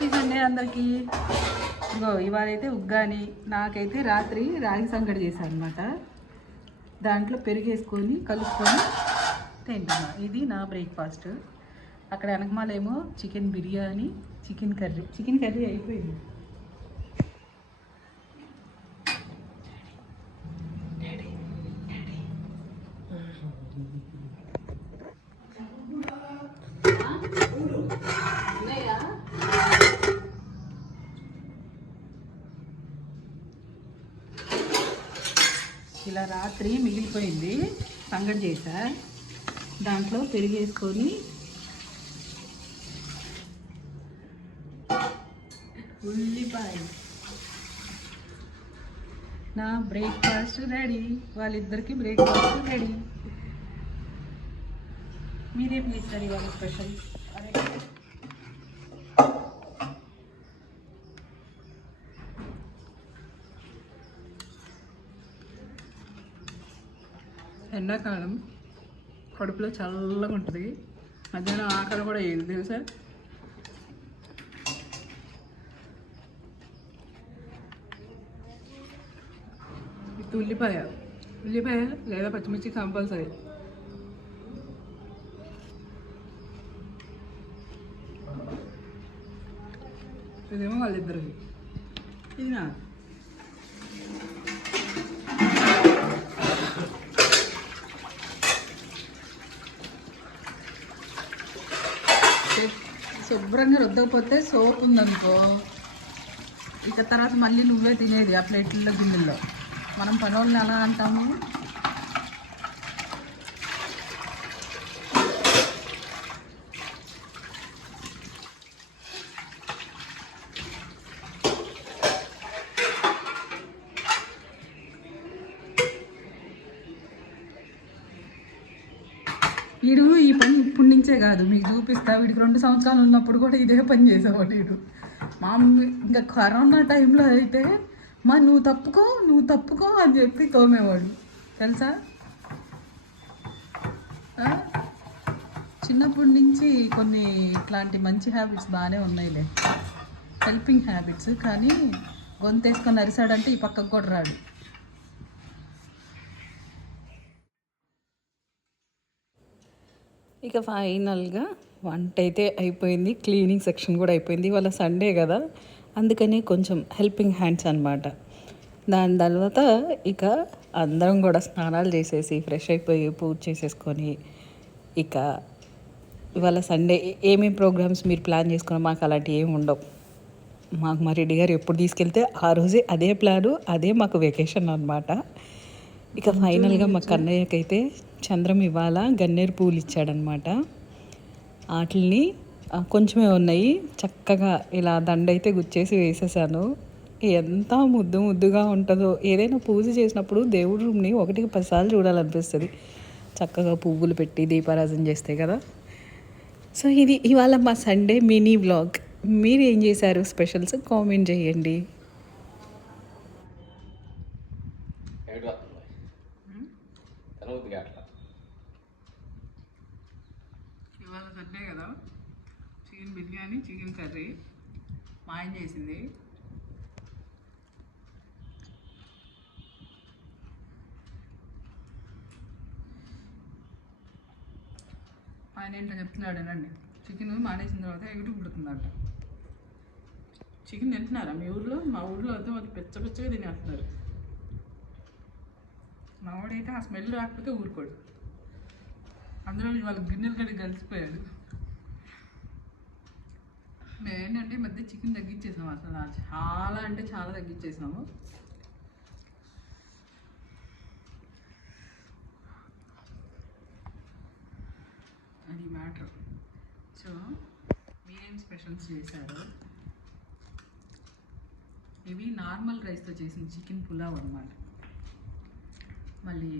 Happy Sunday అందరికీ. ఇగో ఇవాళైతే ఉగ్గాని నాకైతే రాత్రి రాగి సంగడి చేశాను అనమాట దాంట్లో పెరిగేసుకొని కలుపుకొని తింటున్నా. ఇది నా బ్రేక్ఫాస్ట్ అక్కడ వెనకమాలేమో chicken biryani chicken curry. Chicken curry అయిపోయింది. ఇలా రాత్రి మిగిలిపోయింది. సంగడి చేసా దాంట్లో పెరిగేసుకొని ఉల్లిపాయ. నా బ్రేక్ఫాస్ట్ రెడీ. వాళ్ళిద్దరికి బ్రేక్ఫాస్ట్ రెడీ. మీరేం చేస్తారు ఇవాళ స్పెషల్? అదే ఎండాకాలం కడుపులో చల్లగా ఉంటుంది. మధ్యాహ్నం ఆకలి కూడా వేయదు తెలుసా? ఇది ఉల్లిపాయ ఉల్లిపాయ లేదా పచ్చిమిర్చి కంపల్సరీ. ఇదేమో వాళ్ళిద్దరికి ఇది నా. శుభ్రంగా రుద్దకపోతే సోప్ ఉందనుకో. ఇక తర్వాత మళ్ళీ నువ్వే తినేది ఆ ప్లేట్లలో గిన్నెల్లో. మనం పనోళ్ళని ఎలా అంటాము? వీడు ఈ పని ఇప్పటి నుంచే కాదు మీకు చూపిస్తా. వీడికి రెండు సంవత్సరాలు ఉన్నప్పుడు కూడా ఇదే పని చేసేవాడు వీడు. మా ఇంకా కరోనా టైంలో అయితే మా నువ్వు తప్పుకో నువ్వు తప్పుకో అని చెప్పి తోమేవాడు. తెలుసా? చిన్నప్పటి నుంచి కొన్ని ఇట్లాంటి మంచి హ్యాబిట్స్ బాగానే ఉన్నాయిలే. హెల్పింగ్ హ్యాబిట్స్ కానీ గొంతేసుకొని అరిసాడంటే ఈ పక్కకు కూడా రాడు. ఇక ఫైనల్గా వంట అయితే అయిపోయింది క్లీనింగ్ సెక్షన్ కూడా అయిపోయింది. ఇవాళ సండే కదా అందుకని కొంచెం హెల్పింగ్ హ్యాండ్స్ అనమాట దాని తర్వాత ఇక అందరం కూడా స్నానాలు చేసేసి ఫ్రెష్ అయిపోయి పూజ చేసేసుకొని ఇక ఇవాళ సండే. ఏమేమి ప్రోగ్రామ్స్ మీరు ప్లాన్ చేసుకున్నా మాకు అలాంటివి ఏమి ఉండవు. మాకు మా రెడ్డి గారు ఎప్పుడు తీసుకెళ్తే ఆ రోజే అదే ప్లాను అదే మాకు వెకేషన్ అనమాట ఇక ఫైనల్గా మా కన్నయ్యకైతే చంద్రం ఇవాళ గన్నేరు పూలు ఇచ్చాడనమాట వాటిని కొంచెమే ఉన్నాయి. చక్కగా ఇలా దండ అయితే గుచ్చేసి వేసేసాను. ఎంత ముద్దు ముద్దుగా ఉంటుందో. ఏదైనా పూజ చేసినప్పుడు దేవుడి రూమ్ని ఒకటికి పదిసార్లు చూడాలనిపిస్తుంది. చక్కగా పువ్వులు పెట్టి దీపారాధన చేస్తే కదా. సో ఇది ఇవాళ మా సండే మినీ వ్లాగ్. మీరు ఏం చేశారు స్పెషల్స్? కామెంట్ చేయండి. ఏడు అట్లా ఇవాళ సండే కదా చికెన్ బిర్యానీ చికెన్ కర్రీ మా ఆయన చేసింది. ఆయన ఏంటో చెప్తున్నాడు అండి చికెన్ మానేసిన తర్వాత ఎగురు పుడుతుందంట. చికెన్ తింటున్నారా మీ ఊర్లో? మా ఊర్లో అయితే వాళ్ళు పెచ్చ పెచ్చగా తినేస్తున్నారు. మా ఆ స్మెల్ రాకపోతే ఊరుకోడు. అందులో వాళ్ళ గిన్నెలు కడిగి కలిసిపోయాడు. మేమేంటంటే మధ్య చికెన్ తగ్గించేసాము అసలు. చాలా అంటే చాలా తగ్గించేసాము. అది మ్యాటర్. సో మీరేం స్పెషల్స్ చేశారు? ఇవి నార్మల్ రైస్తో చేసిన చికెన్ పులావ్ అనమాట మళ్ళీ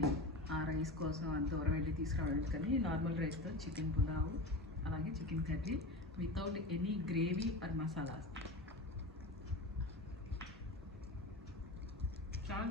ఆ రైస్ కోసం అంత దూరం వెళ్ళి తీసుకురావడానికి కానీ నార్మల్ రైస్తో చికెన్ పులావ్ అలాగే chicken curry without any gravy or masalas చాలా